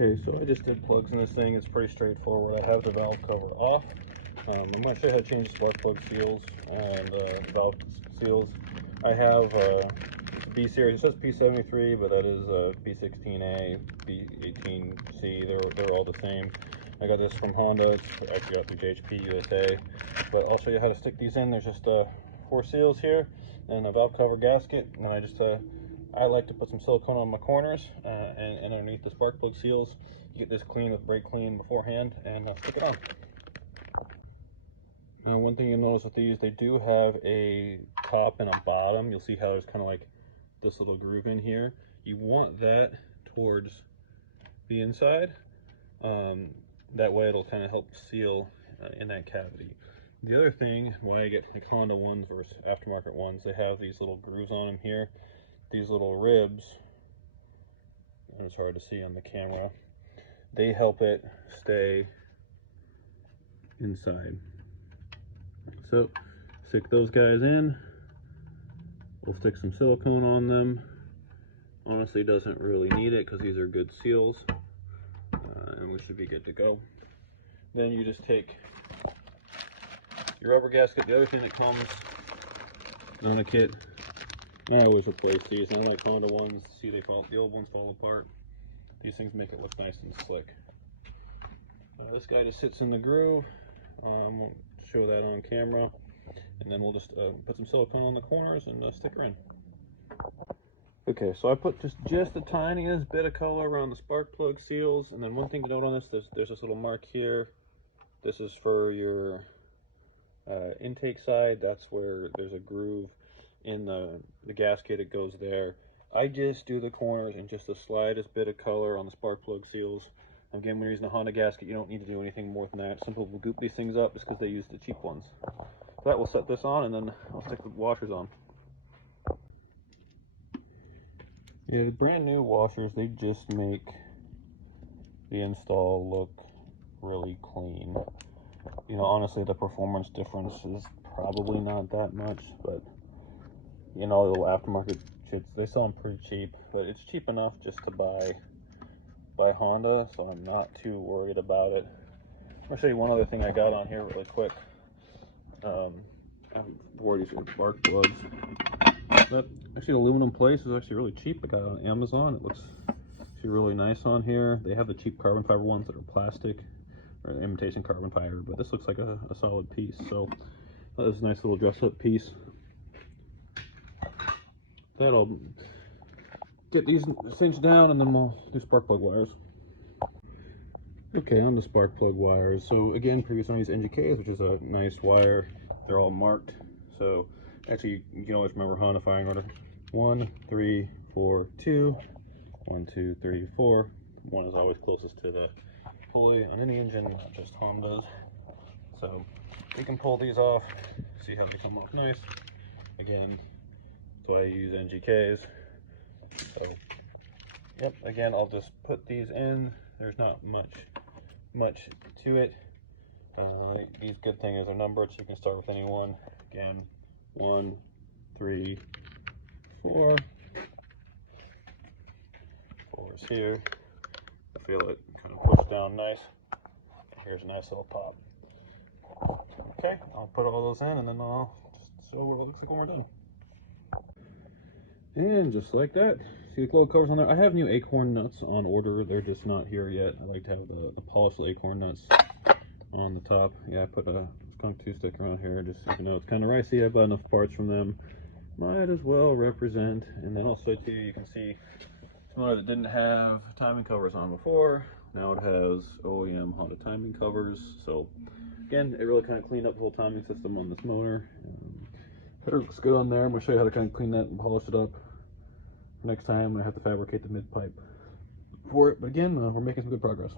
Okay, so I just did plugs in this thing. It's pretty straightforward. I have the valve cover off. I'm going to show you how to change spark plug seals and valve seals. I have B series. It says P73, but that is b16a, b18c. They're all the same. I got this from Honda. It's actually got through JHP USA. But I'll show you how to stick these in. There's just 4 seals here and a valve cover gasket. And I like to put some silicone on my corners and underneath the spark plug seals. You get this clean with brake clean beforehand and stick it on. Now, one thing you'll notice with these, they do have a top and a bottom. You'll see how there's kind of like this little groove in here. You want that towards the inside. That way it'll kind of help seal in that cavity. The other thing, why I get like Honda ones versus aftermarket ones, they have these little grooves on them here. These little ribs, and it's hard to see on the camera, they help it stay inside. So stick those guys in. We'll stick some silicone on them. Honestly, doesn't really need it because these are good seals, and we should be good to go. Then you just take your rubber gasket. The other thing that comes on a kit, I always replace these. I like Honda ones. See, the old ones fall apart. These things make it look nice and slick. This guy just sits in the groove. I won't show that on camera. And then we'll just put some silicone on the corners and stick her in. Okay, so I put just the tiniest bit of color around the spark plug seals. And then one thing to note on this, there's this little mark here. This is for your intake side. That's where there's a groove in the gasket. It goes there. I just do the corners and just the slightest bit of color on the spark plug seals. Again, when you're using a Honda gasket, you don't need to do anything more than that. Some people will goop these things up just because they use the cheap ones. So that will set this on, and then I'll stick the washers on. Yeah, the brand new washers, they just make the install look really clean. You know, honestly, the performance difference is probably not that much, but you know, the little aftermarket shits, they sell them pretty cheap, but it's cheap enough just to buy Honda, so I'm not too worried about it. I'm gonna show you one other thing I got on here really quick. I've already said spark plugs. That actually aluminum plate is actually really cheap. I got it on Amazon. It looks actually really nice on here. They have the cheap carbon fiber ones that are plastic or imitation carbon fiber, but this looks like a solid piece. So that is a nice little dress-up piece. That'll get these cinched down, and then we'll do spark plug wires. Okay, on the spark plug wires. So again, previous one, I used NGKs, which is a nice wire. They're all marked. So actually, you can always remember Honda firing order: 1, 3, 4, 2. 1, 2, 3, 4. 1 is always closest to the pulley on any engine, not just Honda's. So you can pull these off. See how they come off nice. Again, so I use NGKs. So, yep, again, I'll just put these in. There's not much to it. These good thing is they're numbered, so you can start with any one. Again, 1, 3, 4. 4 is here. I feel it kind of push down nice. Here's a nice little pop. Okay, I'll put all those in, and then I'll just show what it looks like when we're done. And just like that, see the globe covers on there. I have new acorn nuts on order. They're just not here yet. I like to have the polished acorn nuts on the top. Yeah, I put a skunk 2 sticker on here just so you know it's kind of ricey. I've got enough parts from them. Might as well represent. And then also too, you can see some that didn't have timing covers on before. Now it has OEM Honda timing covers. So again, it really kind of cleaned up the whole timing system on this motor. It looks good on there. I'm going to show you how to kind of clean that and polish it up. Next time I have to fabricate the mid pipe for it. But again, we're making some good progress.